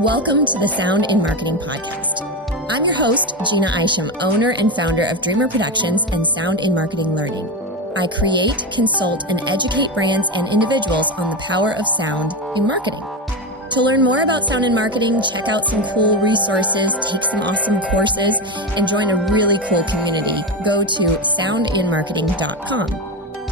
Welcome to the Sound in Marketing Podcast. I'm your host, Jeanna Isham, owner and founder of Dreamr Productions and Sound in Marketing Learning. I create, consult, and educate brands and individuals on the power of sound in marketing. To learn more about sound in marketing, check out some cool resources, take some awesome courses, and join a really cool community. Go to soundinmarketing.com.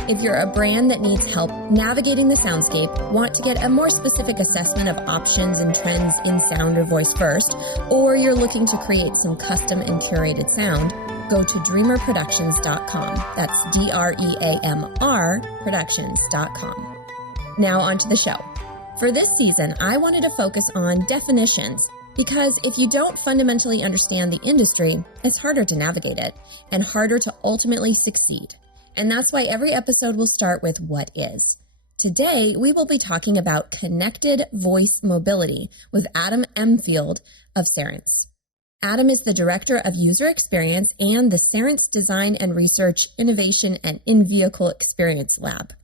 If you're a brand that needs help navigating the soundscape, want to get a more specific assessment of options and trends in sound or voice first, or you're looking to create some custom and curated sound, go to dreamrproductions.com. That's DREAMR productions.com. Now on to the show. For this season, I wanted to focus on definitions because if you don't fundamentally understand the industry, it's harder to navigate it and harder to ultimately succeed. And that's why every episode will start with what is. Today, we will be talking about connected voice mobility with Adam Emfield of Cerence. Adam is the Director of User Experience and the Cerence Design and Research Innovation and In-Vehicle Experience Lab.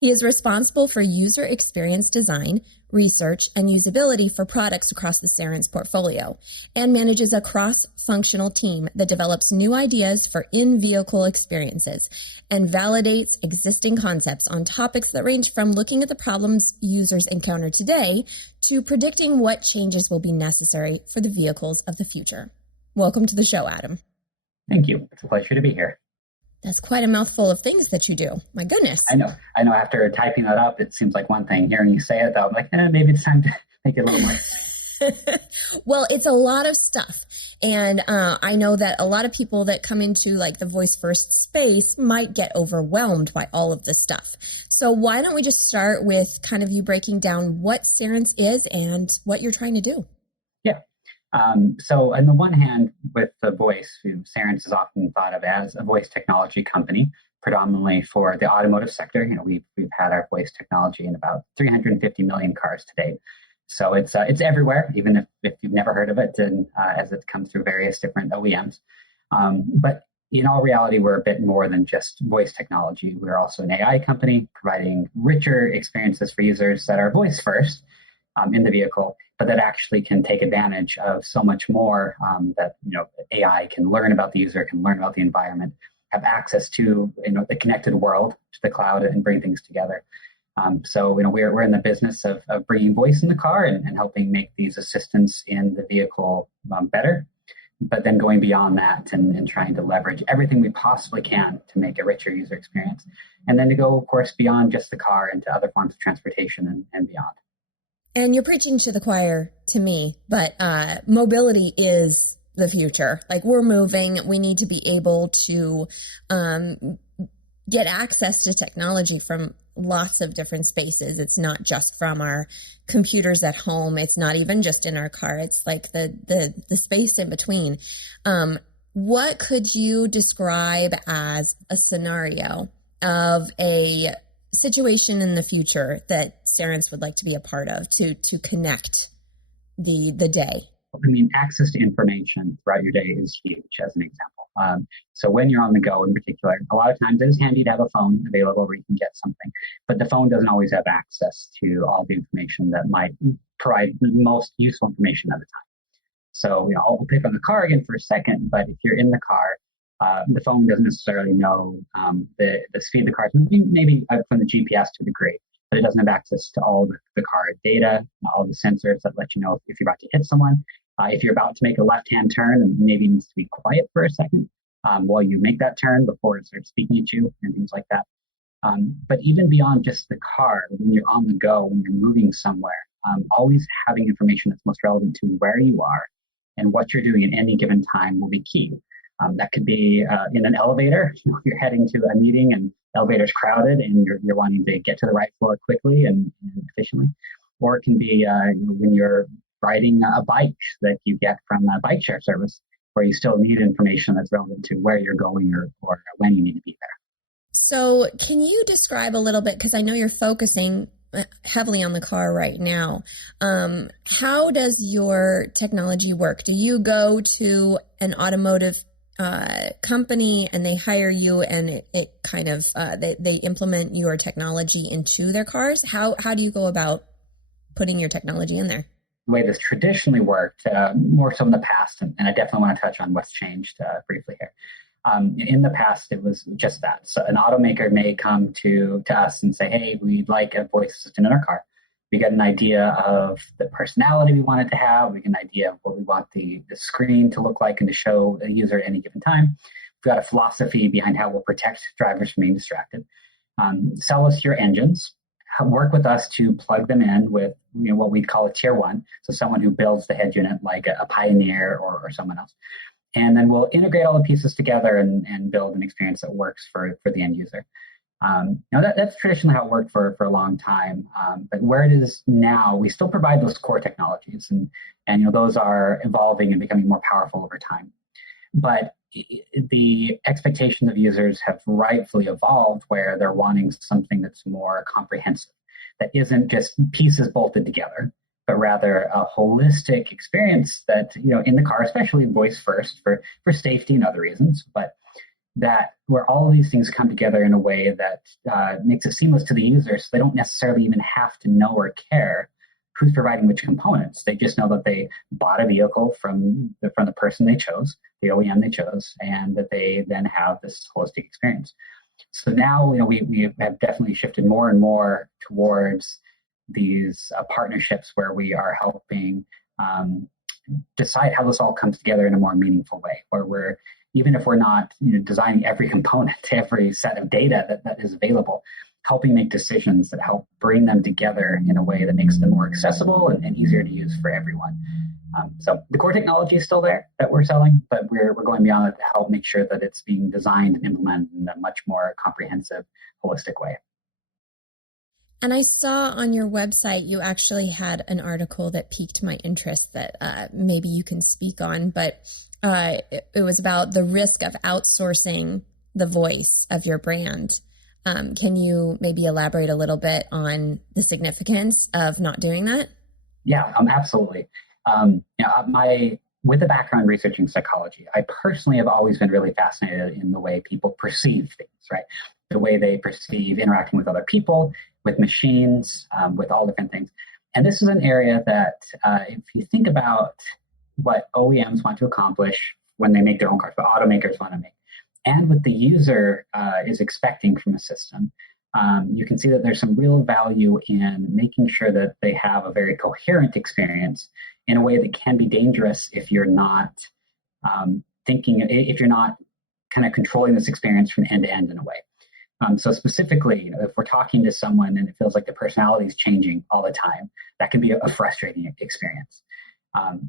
He is responsible for user experience design, research, and usability for products across the Cerence portfolio, and manages a cross-functional team that develops new ideas for in-vehicle experiences and validates existing concepts on topics that range from looking at the problems users encounter today to predicting what changes will be necessary for the vehicles of the future. Welcome to the show, Adam. Thank you. It's a pleasure to be here. That's quite a mouthful of things that you do. My goodness. I know. After typing that up, it seems like one thing. Hearing you say it, though, I'm like, maybe it's time to make it a little more. Well, it's a lot of stuff. And I know that a lot of people that come into like the voice first space might get overwhelmed by all of this stuff. So why don't we just start with kind of you breaking down what Cerence is and what you're trying to do? Yeah. So on the one hand, with the voice, Cerence is often thought of as a voice technology company, predominantly for the automotive sector. We've had our voice technology in about 350 million cars to date. So it's everywhere, even if you've never heard of it, and as it comes through various different OEMs. But in all reality, we're a bit more than just voice technology. We're also an AI company providing richer experiences for users that are voice first in the vehicle, but that actually can take advantage of so much more that AI can learn about the user, can learn about the environment, have access to the connected world, to the cloud, and bring things together. So we're in the business of bringing voice in the car and helping make these assistants in the vehicle better, but then going beyond that and trying to leverage everything we possibly can to make a richer user experience, and then to go, of course, beyond just the car into other forms of transportation and beyond. And you're preaching to the choir to me, but mobility is the future. Like, we're moving. We need to be able to get access to technology from lots of different spaces. It's not just from our computers at home. It's not even just in our car. It's like the space in between. What could you describe as a scenario of a situation in the future that Cerence would like to be a part of to connect the day? Access to information throughout your day is huge, as an example. So when you're on the go in particular, a lot of times it is handy to have a phone available where you can get something, but the phone doesn't always have access to all the information that might provide the most useful information at the time. So I'll pick on the car again for a second, but if you're in the car, the phone doesn't necessarily know the speed of the car, maybe from the GPS to a degree, but it doesn't have access to all the car data, all the sensors that let you know if you're about to hit someone. If you're about to make a left-hand turn, and maybe needs to be quiet for a second while you make that turn before it starts speaking at you and things like that. But even beyond just the car, when you're on the go, when you're moving somewhere, always having information that's most relevant to where you are and what you're doing at any given time will be key. That could be in an elevator. You're heading to a meeting and the elevator's crowded and you're wanting to get to the right floor quickly and efficiently. Or it can be when you're riding a bike that you get from a bike share service, where you still need information that's relevant to where you're going or when you need to be there. So can you describe a little bit, because I know you're focusing heavily on the car right now. How does your technology work? Do you go to an automotive company and they hire you and it kind of, they implement your technology into their cars? How do you go about putting your technology in there? the way this traditionally worked, more so in the past, and I definitely want to touch on what's changed briefly here. In the past, it was just that. So an automaker may come to us and say, hey, we'd like a voice assistant in our car. We get an idea of the personality we want it to have. We get an idea of what we want the screen to look like and to show the user at any given time. We've got a philosophy behind how we'll protect drivers from being distracted. Sell us your engines. Work with us to plug them in with what we'd call a tier one, so someone who builds the head unit like a Pioneer or someone else. And then we'll integrate all the pieces together and build an experience that works for the end user. That's traditionally how it worked for a long time. But where it is now, we still provide those core technologies, and those are evolving and becoming more powerful over time. But the expectations of users have rightfully evolved, where they're wanting something that's more comprehensive, that isn't just pieces bolted together, but rather a holistic experience that, in the car, especially voice first for safety and other reasons, but that where all of these things come together in a way that makes it seamless to the user, so they don't necessarily even have to know or care who's providing which components. They just know that they bought a vehicle from the person they chose, the OEM they chose, and that they then have this holistic experience. So now, we have definitely shifted more and more towards these partnerships where we are helping decide how this all comes together in a more meaningful way, where we're, even if we're not designing every component, every set of data that is available, helping make decisions that help bring them together in a way that makes them more accessible and easier to use for everyone. So the core technology is still there that we're selling, but we're going beyond it to help make sure that it's being designed and implemented in a much more comprehensive, holistic way. And I saw on your website you actually had an article that piqued my interest that maybe you can speak on, but it was about the risk of outsourcing the voice of your brand. Can you maybe elaborate a little bit on the significance of not doing that? Yeah, absolutely. With a background researching psychology, I personally have always been really fascinated in the way people perceive things, right? The way they perceive interacting with other people, with machines, with all different things. And this is an area that if you think about what OEMs want to accomplish when they make their own cars, what automakers want to make, and what the user is expecting from a system, you can see that there's some real value in making sure that they have a very coherent experience in a way that can be dangerous if you're not if you're not kind of controlling this experience from end to end in a way. So specifically, if we're talking to someone and it feels like the personality is changing all the time, that can be a frustrating experience.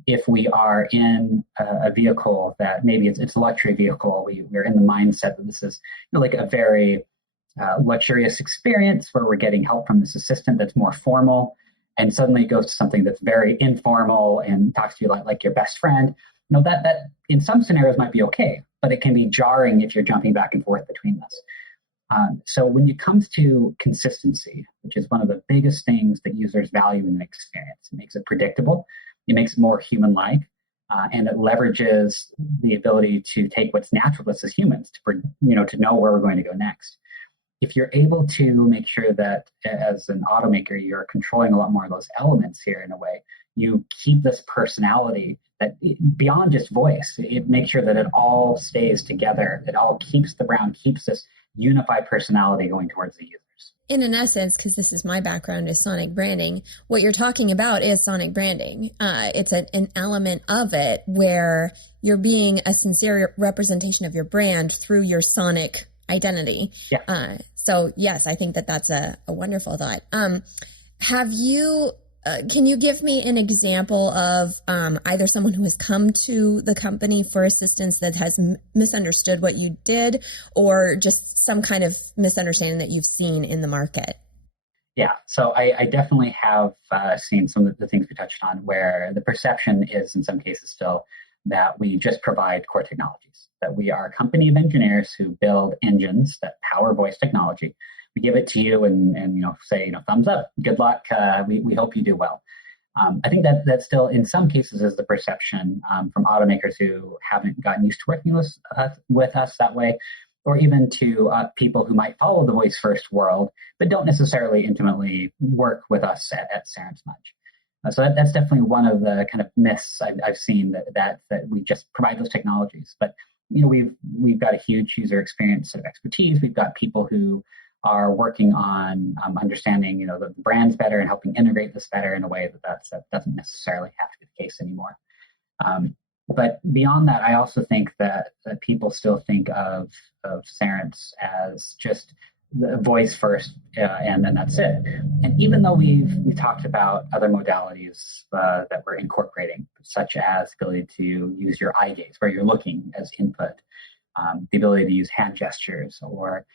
If we are in a vehicle that maybe it's a luxury vehicle, we're in the mindset that this is like a very luxurious experience where we're getting help from this assistant that's more formal, and suddenly it goes to something that's very informal and talks to you like your best friend. That in some scenarios might be okay, but it can be jarring if you're jumping back and forth between this. So when it comes to consistency, which is one of the biggest things that users value in an experience, it makes it predictable, it makes it more human-like, and it leverages the ability to take what's natural to us as humans to know where we're going to go next. If you're able to make sure that as an automaker, you're controlling a lot more of those elements here in a way, you keep this personality that beyond just voice, it makes sure that it all stays together, it all keeps the brand, keeps this unified personality going towards the users. In essence, because this is my background, is sonic branding. What you're talking about is sonic branding. It's an element of it where you're being a sincere representation of your brand through your sonic identity. Yeah. So yes, I think that's a wonderful thought. Can you give me an example of either someone who has come to the company for assistance that has misunderstood what you did, or just some kind of misunderstanding that you've seen in the market? Yeah, so I definitely have seen some of the things we touched on where the perception is in some cases still that we just provide core technologies, that we are a company of engineers who build engines that power voice technology. We give it to you and say, thumbs up, good luck, we hope you do well. I think that still in some cases is the perception from automakers who haven't gotten used to working with us that way, or even to people who might follow the voice first world, but don't necessarily intimately work with us at Cerence much. That's definitely one of the kind of myths I've seen that we just provide those technologies. But we've got a huge user experience sort of expertise. We've got people who are working on understanding the brands better and helping integrate this better in a way that doesn't necessarily have to be the case anymore. But beyond that, I also think that people still think of Cerence as just the voice first, and then that's it. And even though we've talked about other modalities that we're incorporating, such as the ability to use your eye gaze, where you're looking as input, the ability to use hand gestures, or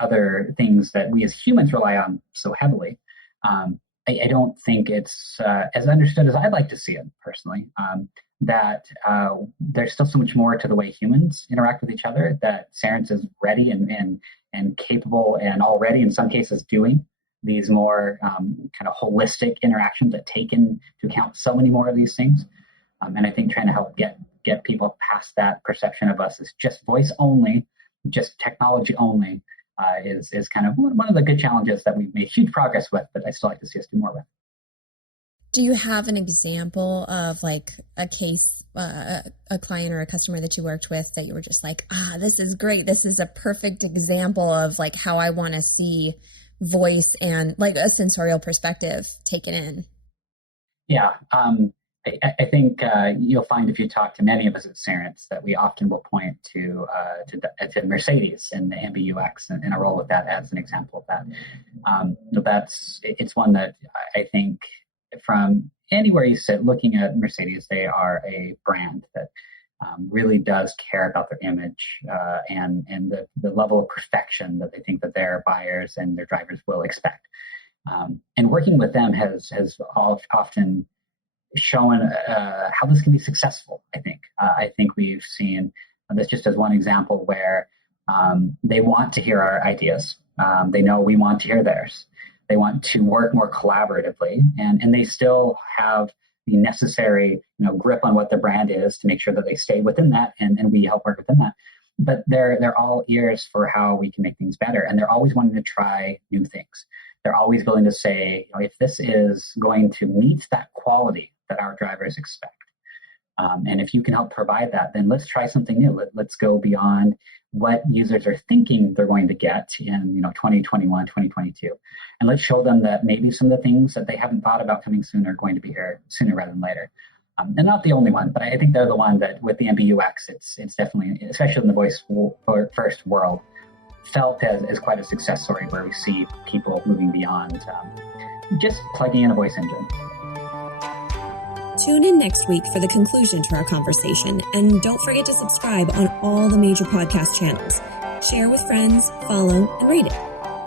other things that we as humans rely on so heavily, I don't think it's as understood as I'd like to see it personally. That there's still so much more to the way humans interact with each other, that Cerence is ready and capable, and already in some cases doing these more kind of holistic interactions that take into account so many more of these things. And I think trying to help get people past that perception of us as just voice only, just technology only, is kind of one of the good challenges that we've made huge progress with, but I still like to see us do more with. Do you have an example of like a case, a client or a customer that you worked with that you were just like, this is great. This is a perfect example of like how I want to see voice and like a sensorial perspective taken in? Yeah. I think you'll find if you talk to many of us at Cerence that we often will point to Mercedes and the MBUX and a role with that as an example of that. It's one that I think from anywhere you sit looking at Mercedes, they are a brand that really does care about their image and the level of perfection that they think that their buyers and their drivers will expect. And working with them has often shown how this can be successful, I think. I think we've seen this just as one example where they want to hear our ideas. They know we want to hear theirs. They want to work more collaboratively, and they still have the necessary grip on what the brand is to make sure that they stay within that, and we help work within that. But they're all ears for how we can make things better, and they're always wanting to try new things. They're always willing to say, if this is going to meet that quality that our drivers expect, and if you can help provide that, then let's try something new. Let's go beyond what users are thinking they're going to get in 2021, 2022. And let's show them that maybe some of the things that they haven't thought about coming soon are going to be here sooner rather than later. And not the only one, but I think they're the one that with the MBUX, it's definitely, especially in the voice first world, felt as quite a success story where we see people moving beyond just plugging in a voice engine. Tune in next week for the conclusion to our conversation, and don't forget to subscribe on all the major podcast channels. Share with friends, follow, and rate it.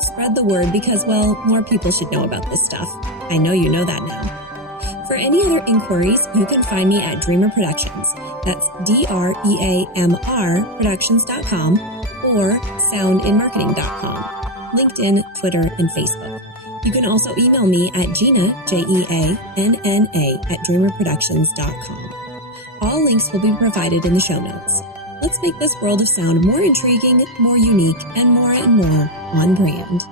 Spread the word because, well, more people should know about this stuff. I know you know that now. For any other inquiries, you can find me at Dreamr Productions. That's DREAMR Productions.com or soundinmarketing.com. LinkedIn, Twitter, and Facebook. You can also email me at Jeanna, Jeanna, at dreamrproductions.com. All links will be provided in the show notes. Let's make this world of sound more intriguing, more unique, and more on brand.